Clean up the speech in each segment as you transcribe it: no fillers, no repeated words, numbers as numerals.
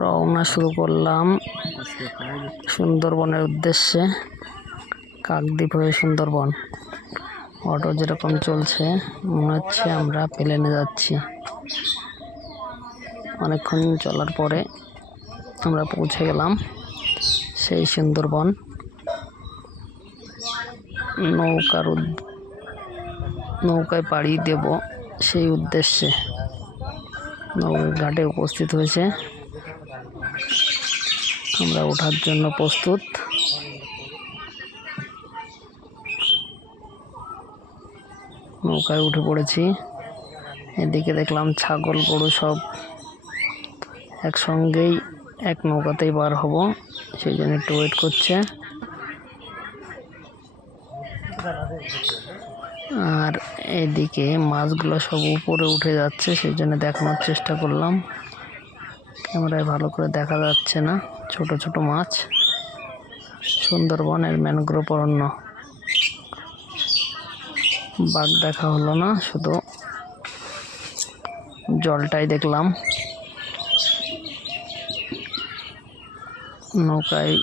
রওনা শুরু করলাম সুন্দরবনের উদ্দেশ্যে। কাকদ্বীপ হয়ে সুন্দরবন। অটো যেরকম চলছে মনে হচ্ছে আমরা প্লেনে যাচ্ছি। অনেকক্ষণ চলার পরে আমরা পৌঁছে গেলাম সেই সুন্দরবন। নৌকায় পাড়ি দেব সেই উদ্দেশ্যে নৌকা ঘাটে উপস্থিত হয়েছে। আমরা ওঠার জন্য প্রস্তুত। নৌকায় উঠে পড়েছি। এদিকে দেখলাম ছাগল গরু সব একসঙ্গেই এক নৌকাতেই বার হব, সেই জন্য একটু ওয়েট করছে। আর এদিকে মাছগুলো সব উপরে উঠে যাচ্ছে, সেই জন্য দেখানোর চেষ্টা করলাম। ক্যামেরায় ভালো করে দেখা যাচ্ছে না। ছোট ছোট মাছ। সুন্দরবনের ম্যানগ্রোভ অরণ্য। বাঘ দেখা হলো না, শুধু জলটাই দেখলাম। নৌকায়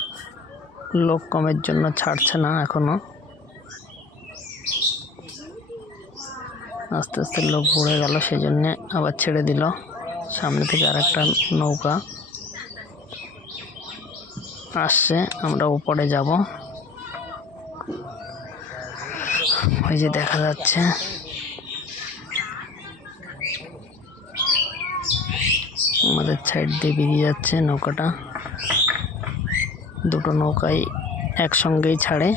লোক কমের জন্য ছাড়ছে না এখনো। আস্তে আস্তে লোক ভরে গেল, সেই জন্য আবার ছেড়ে দিল। সামনে থেকে আরেকটা নৌকা আসছে, আমরা উপরে যাব। ওই যে দেখা যাচ্ছে আমাদের সাইড দিয়ে বেরিয়ে যাচ্ছে নৌকাটা। দুটো নৌকাই একসঙ্গেই ছাড়ে।